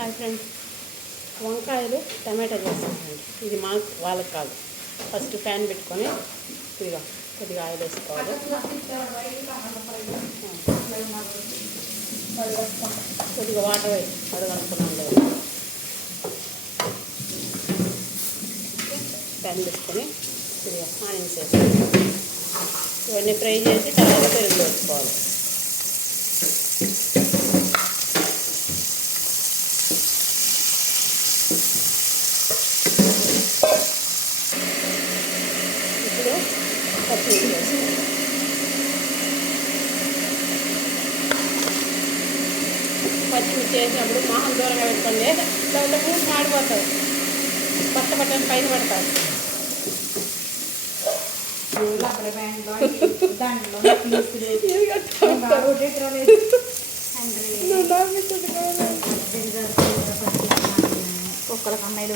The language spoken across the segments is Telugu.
హాయ్ ఫ్రెండ్స్, వంకాయలు టమాటా చేస్తానండి. ఇది వాళ్ళకి కాదు. ఫస్ట్ ప్యాన్ పెట్టుకొని కొద్దిగా ఆయిల్ వేసుకోవాలి. కొద్దిగా వాటర్ అడగనుకున్నాం లేదు. ప్యాన్ పెట్టుకొని కొద్దిగా ఆనియన్స్ వేసుకోవాలి. ఇవన్నీ ఫ్రై చేసి తర్వాత పెరుగు వేసుకోవాలి. ఇప్పుడు పచ్చిమిర్చి వేసుకోవాలి. పచ్చిమిర్చి వేసినప్పుడు మొహం దూరంగా పెట్టుకోండి, లేకపోతే మూడు మాడిపోతాయి. పట్టని పైన పడతాయి. ఒక్కరికి అమ్మాయిలు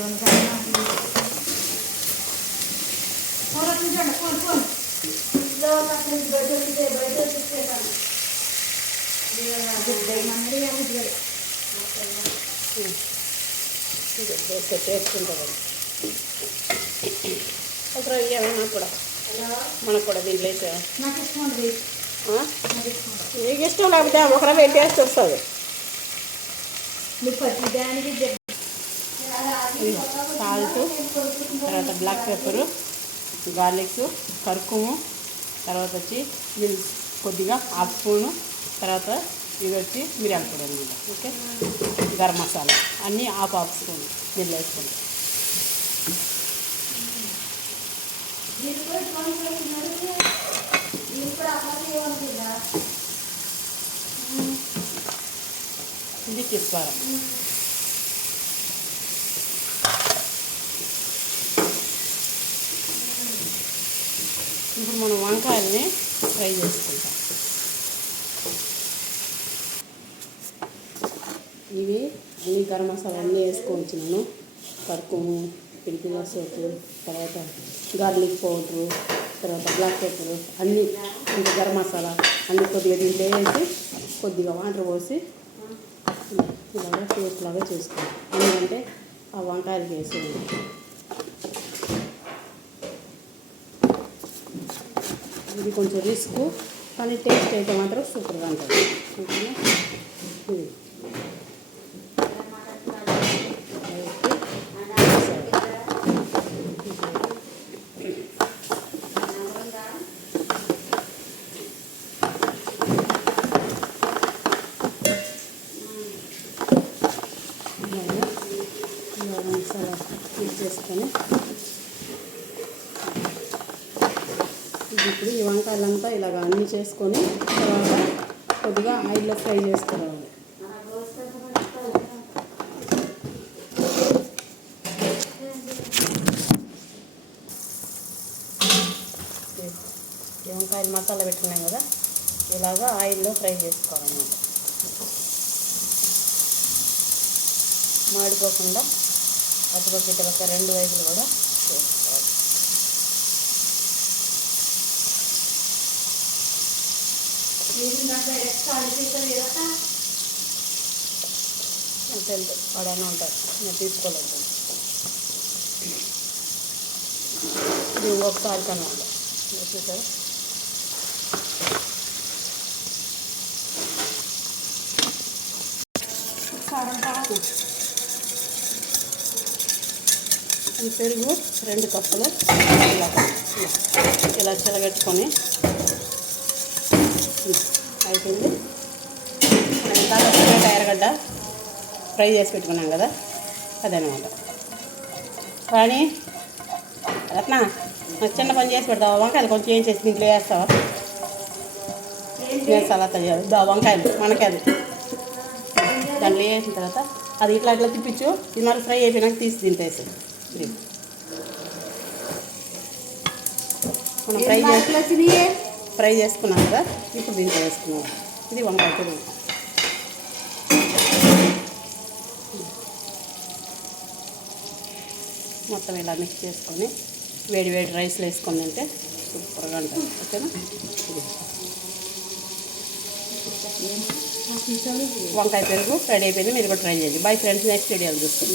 టేస్ట్ ఉంటుంది. ఒకసారి ఏమైనా కూడా మనకు కూడా దీంట్లో వేసా మీకు ఇష్టం లేకపోతే ఒకరే టేస్ట్ వస్తుంది. సాల్ట్, తర్వాత బ్లాక్ పెప్పరు, గార్లిక్స్, కర్కుము, తర్వాత వచ్చి మిల్క్ కొద్దిగా హాఫ్ స్పూను, తర్వాత ఇది వచ్చి మిరియాల పొడి అనమాట. ఓకే, గరం మసాలా అన్నీ హాఫ్ స్పూన్ దీనిలో వేసుకోండి. ఇది తీసుకోవాలి. ఇప్పుడు మనం వంకాయల్ని ఫ్రై చేసుకుంటాం. ఇవి అన్ని గరం మసాలా అన్నీ వేసుకోవచ్చు. నేను కర్కుము, పిలిపిల సోపు, తర్వాత గార్లిక్ పౌడరు, తర్వాత బ్లాక్ పెప్పరు అన్నీ, ఇంకా గరం మసాలా అన్నీ కొద్దిగా దీంట్లో వేసి కొద్దిగా వాటర్ పోసి ఇలాగా పేస్ట్ లాగా చేసుకోవాలి. ఎందుకంటే ఆ వంకాయలకి వేసేది ఇది కొంచెం రిస్క్, కానీ టేస్ట్ అయితే మాత్రం సూపర్గా ఉంటుంది. మసాలా మిక్స్ చేసుకొని ఇప్పుడు ఈ వంకాయలంతా ఇలాగ అన్నీ చేసుకొని తర్వాత కొద్దిగా ఆయిల్లో ఫ్రై చేసుకోవాలి. ఈ వంకాయలు మసాలా పెట్టుకున్నాం కదా, ఇలాగా ఆయిల్లో ఫ్రై చేసుకోవాలన్నమాట. మాడిపోకుండా అటుపక్క ఇటుపక్క రెండు వైపులు కూడా చేసుకోవాలి. అంతే వాడైనా ఉంటారు, నేను తీసుకోలేదు. ఇది ఇంకొకసారి కన్నా చూసారా. ఈ పెరుగు 2 కప్పులు ఇలా చిలగట్టుకొని అయిపోయింది. ఇంత ఎర్రగడ్డ ఫ్రై చేసి పెట్టుకున్నాం కదా, అదనమాట. కానీ రత్న చిన్న పని చేసి పెడతావా? వంకాయలు కొంచెం ఏం చేసి దీంట్లో వేస్తావా? నేను సలాత చేయాలి. వంకాయలు మనకాయలు దాంట్లో వేసిన తర్వాత అది ఇట్లా తిప్పించు. ఇది మరి ఫ్రై అయిపోయినాక తీసి దీంట్లో వేసి మనం ఫ్రై చేసుకున్నాం కదా, ఇప్పుడు దీంట్లో వేసుకున్నాం. ఇది వంకాయ పెరుగు. మొత్తం ఇలా మిక్స్ చేసుకొని వేడి వేడి రైస్లో వేసుకొని తింటే సూపర్గా ఉంటుంది. ఓకేనా? ఇది వంకాయ పెరుగు రెడీ అయిపోయింది. మీరు కూడా ట్రై చేయండి. బై ఫ్రెండ్స్, నెక్స్ట్ వీడియోలో చూస్తాం.